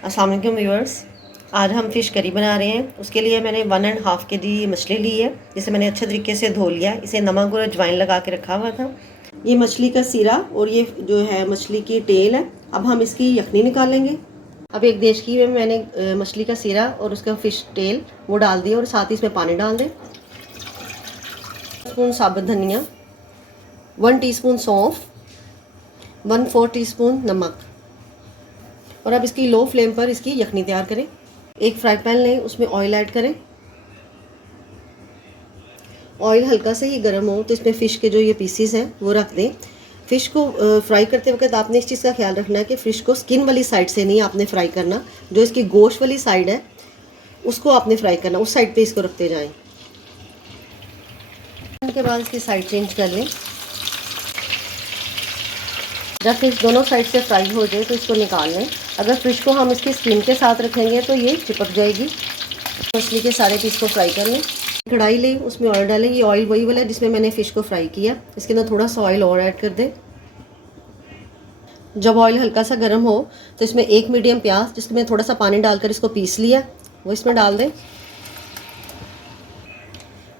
अस्सलाम वालेकुम व्यूअर्स। आज हम फ़िश करी बना रहे हैं। उसके लिए मैंने 1.5 kg मछली ली है, जिसे मैंने अच्छे तरीके से धो लिया। इसे नमक और अजवाइन लगा के रखा हुआ था। ये मछली का सिरा और ये जो है मछली की टेल है। अब हम इसकी यखनी निकालेंगे। अब एक देचकी में मैंने मछली का सिरा और उसका फ़िश टेल वो डाल दिया और साथ ही इसमें पानी डाल दें। स्पून साबुत धनिया, 1 टीस्पून सौंफ, 1/4 टीस्पून नमक। और अब इसकी लो फ्लेम पर इसकी यखनी तैयार करें। एक फ्राई पैन लें, उसमें ऑयल ऐड करें। ऑयल हल्का से ही गर्म हो तो इसमें फ़िश के जो ये पीसीस हैं वो रख दें। फ़िश को फ्राई करते वक्त आपने इस चीज़ का ख्याल रखना है कि फ़िश को स्किन वाली साइड से नहीं आपने फ्राई करना, जो इसकी गोश्त वाली साइड है उसको आपने फ्राई करना, उस साइड पे इसको रखते जाएं। के बाद इसकी साइड चेंज कर लें। जब फ़िश दोनों साइड से फ्राई हो जाए तो इसको निकाल लें। अगर फ़िश को हम इसकी स्किन के साथ रखेंगे तो ये चिपक जाएगी। मछली के सारे पीस को फ्राई कर लें। कढ़ाई लें, उसमें ऑयल डालें। ये ऑयल वही वाला है जिसमें मैंने फ़िश को फ्राई किया। इसके अंदर थोड़ा सा ऑयल और ऐड कर दें। जब ऑयल हल्का सा गर्म हो तो इसमें एक मीडियम प्याज, जिसमें थोड़ा सा पानी डालकर इसको पीस लिया, वो इसमें डाल दें।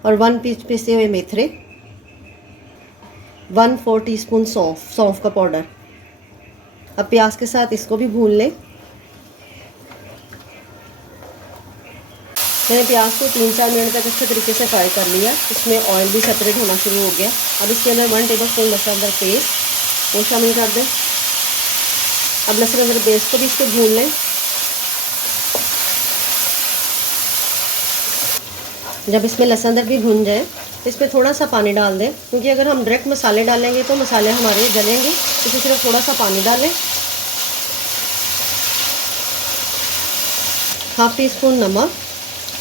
और 1 पीस पिसे हुए मेथरे, 1/4 टीस्पून सौंफ का पाउडर। अब प्याज के साथ इसको भी भून लें। मैंने प्याज को 3-4 मिनट तक अच्छे तरीके से फ्राई कर लिया। इसमें ऑयल भी सेपरेट होना शुरू हो गया। अब इसके अंदर 1 टेबलस्पून लहसुन अदरक पेस्ट वो शामिल कर दें। अब लहसुन अदरक पेस्ट को भी इसको भून लें। जब इसमें लहसुन अदरक भी भून जाए तो इसमें थोड़ा सा पानी डाल दें, क्योंकि अगर हम डायरेक्ट मसाले डालेंगे तो मसाले हमारे जलेंगे। इसमें सिर्फ थोड़ा सा पानी डालें। 1/2 टीस्पून नमक,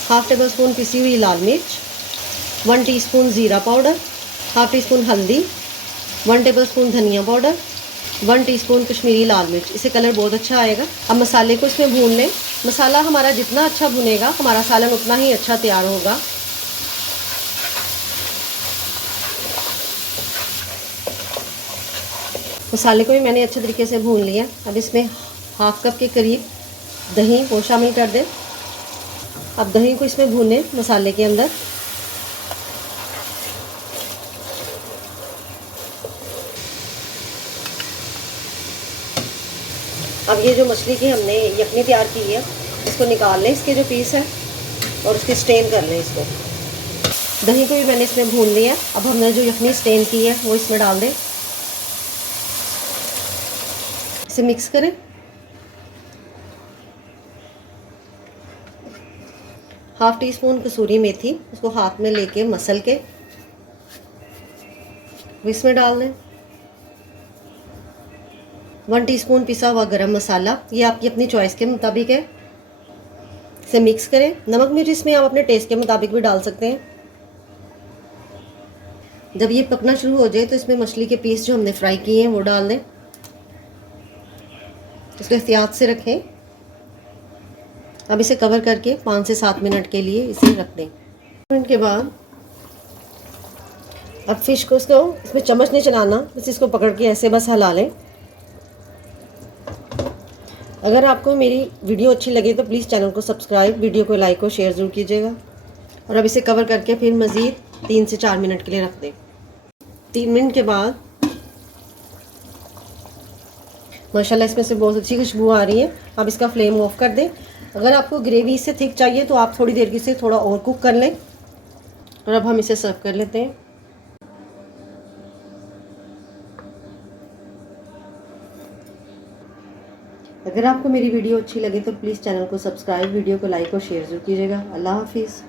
1/2 टेबलस्पून पिसी हुई लाल मिर्च, 1 टीस्पून ज़ीरा पाउडर, 1/2 टीस्पून हल्दी, 1 टेबलस्पून धनिया पाउडर, 1 टीस्पून कश्मीरी लाल मिर्च। इससे कलर बहुत अच्छा आएगा। अब मसाले को इसमें भून लें। मसाला हमारा जितना अच्छा भुनेगा हमारा सालन उतना ही अच्छा तैयार होगा। मसाले को भी मैंने अच्छे तरीके से भून लिया। अब इसमें 1/2 कप के करीब दही वो शामिल कर दें। अब दही को इसमें भूनें मसाले के अंदर। अब ये जो मछली की हमने यखनी तैयार की है इसको निकाल लें, इसके जो पीस है, और उसके स्टेन कर लें इसको। दही को भी मैंने इसमें भून लिया। अब हमने जो यखनी स्टेन की है वो इसमें डाल दें। इसे मिक्स करें। 1/2 टीस्पून कसूरी मेथी, उसको हाथ में लेके मसल के इसमें डाल दें। 1 टीस्पून पिसा हुआ गरम मसाला, ये आपकी अपनी चॉइस के मुताबिक है। इसे मिक्स करें। नमक मिर्च इसमें आप अपने टेस्ट के मुताबिक भी डाल सकते हैं। जब ये पकना शुरू हो जाए तो इसमें मछली के पीस जो हमने फ्राई किए हैं वो डाल दें। इसको एहतियात से रखें। अब इसे कवर करके 5 से 7 मिनट के लिए इसे रख दें। मिनट के बाद अब फिश को इसमें चम्मच नहीं चलाना, बस इसको पकड़ के ऐसे बस हिला लें। अगर आपको मेरी वीडियो अच्छी लगे तो प्लीज़ चैनल को सब्सक्राइब, वीडियो को लाइक और शेयर ज़रूर कीजिएगा। और अब इसे कवर करके फिर मज़ीद 3 से 4 मिनट के लिए रख दें। 3 मिनट के बाद माशाल्लाह इसमें से बहुत अच्छी खुशबू आ रही है। अब इसका फ्लेम ऑफ कर दें। अगर आपको ग्रेवी इससे थिक चाहिए तो आप थोड़ी देर की से थोड़ा और कुक कर लें। और अब हम इसे सर्व कर लेते हैं। अगर आपको मेरी वीडियो अच्छी लगे तो प्लीज़ चैनल को सब्सक्राइब, वीडियो को लाइक और शेयर ज़रूर कीजिएगा। अल्लाह हाफिज़।